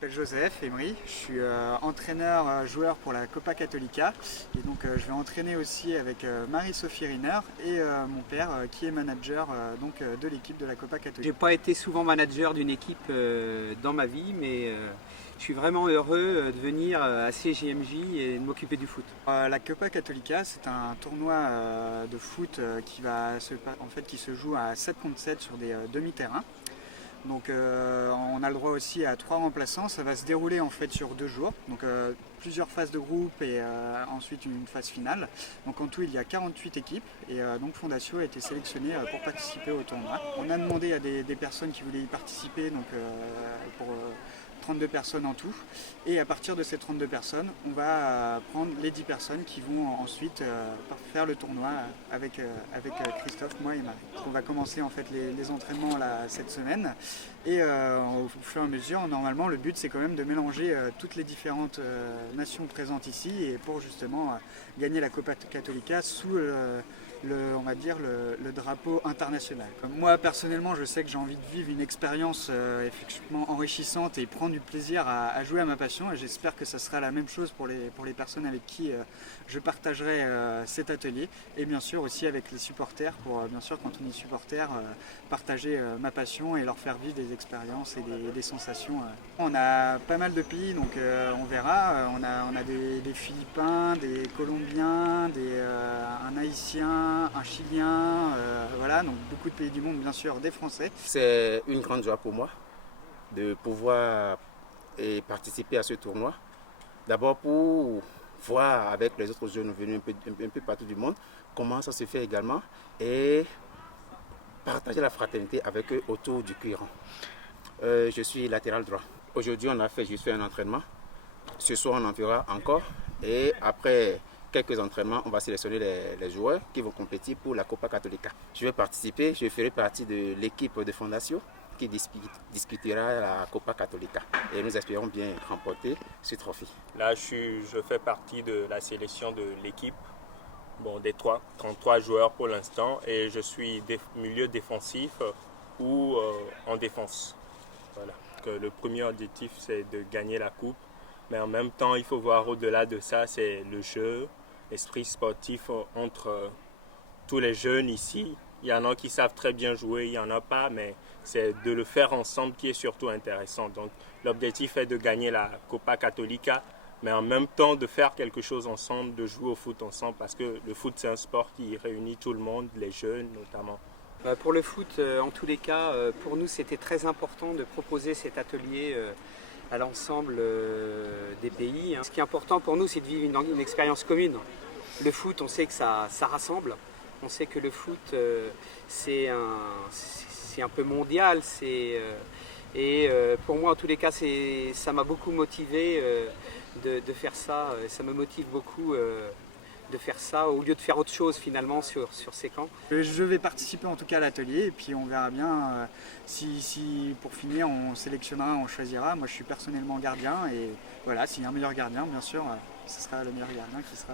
m'appelle Joseph Emery, je suis entraîneur-joueur pour la Copa Católica et donc je vais entraîner aussi avec Marie-Sophie Riner et mon père qui est manager de l'équipe de la Copa Católica. J'ai pas été souvent manager d'une équipe dans ma vie, mais je suis vraiment heureux de venir à CJMJ et de m'occuper du foot. La Copa Católica, c'est un tournoi de foot qui se joue à 7 contre 7 sur des demi-terrains. Donc on a le droit aussi à 3 remplaçants, ça va se dérouler en fait sur 2 jours, donc plusieurs phases de groupe et ensuite une phase finale. Donc en tout il y a 48 équipes et donc Fondation a été sélectionnée pour participer au tournoi. On a demandé à des personnes qui voulaient y participer pour 32 personnes en tout, et à partir de ces 32 personnes on va prendre les 10 personnes qui vont ensuite faire le tournoi avec Christophe, moi et Marie. On va commencer en fait les entraînements cette semaine et au fur et à mesure, normalement le but c'est quand même de mélanger toutes les différentes nations présentes ici et pour justement gagner la Copa Católica sous le drapeau international. Moi personnellement je sais que j'ai envie de vivre une expérience effectivement enrichissante et prendre du plaisir à jouer à ma passion et j'espère que ça sera la même chose pour les personnes avec qui je partagerai cet atelier et bien sûr aussi avec les supporters pour bien sûr quand on est supporter partager ma passion et leur faire vivre des expériences et des sensations. On a pas mal de pays donc on verra, on a des Philippins, des Colombiens, un Haïtien, un Chilien, voilà, donc beaucoup de pays du monde, bien sûr, des Français. C'est une grande joie pour moi de pouvoir participer à ce tournoi. D'abord pour voir avec les autres jeunes venus un peu partout du monde comment ça se fait également et partager la fraternité avec eux autour du cuirant. Je suis latéral droit. Aujourd'hui, on a fait juste un entraînement. Ce soir, on en fera encore et après quelques entraînements, on va sélectionner les joueurs qui vont compétir pour la Copa Católica. Je vais participer, je ferai partie de l'équipe de Fondation qui discutera la Copa Católica et nous espérons bien remporter ce trophée. Là, je fais partie de la sélection de l'équipe, des 33 joueurs pour l'instant et je suis milieu défensif ou en défense. Voilà. Le premier objectif, c'est de gagner la coupe. Mais en même temps, il faut voir au-delà de ça, c'est le jeu, l'esprit sportif entre tous les jeunes ici. Il y en a qui savent très bien jouer, il n'y en a pas, mais c'est de le faire ensemble qui est surtout intéressant. Donc l'objectif est de gagner la Copa Católica, mais en même temps de faire quelque chose ensemble, de jouer au foot ensemble, parce que le foot c'est un sport qui réunit tout le monde, les jeunes notamment. Pour le foot, en tous les cas, pour nous c'était très important de proposer cet atelier à l'ensemble des pays. Ce qui est important pour nous, c'est de vivre une expérience commune. Le foot, on sait que ça rassemble. On sait que le foot, c'est un peu mondial. Pour moi, en tous les cas, ça m'a beaucoup motivé de faire ça. Ça me motive beaucoup de faire ça au lieu de faire autre chose finalement sur ces camps. Je vais participer en tout cas à l'atelier et puis on verra bien si pour finir on sélectionnera, on choisira. Moi je suis personnellement gardien et voilà, s'il y a un meilleur gardien bien sûr ce sera le meilleur gardien qui sera.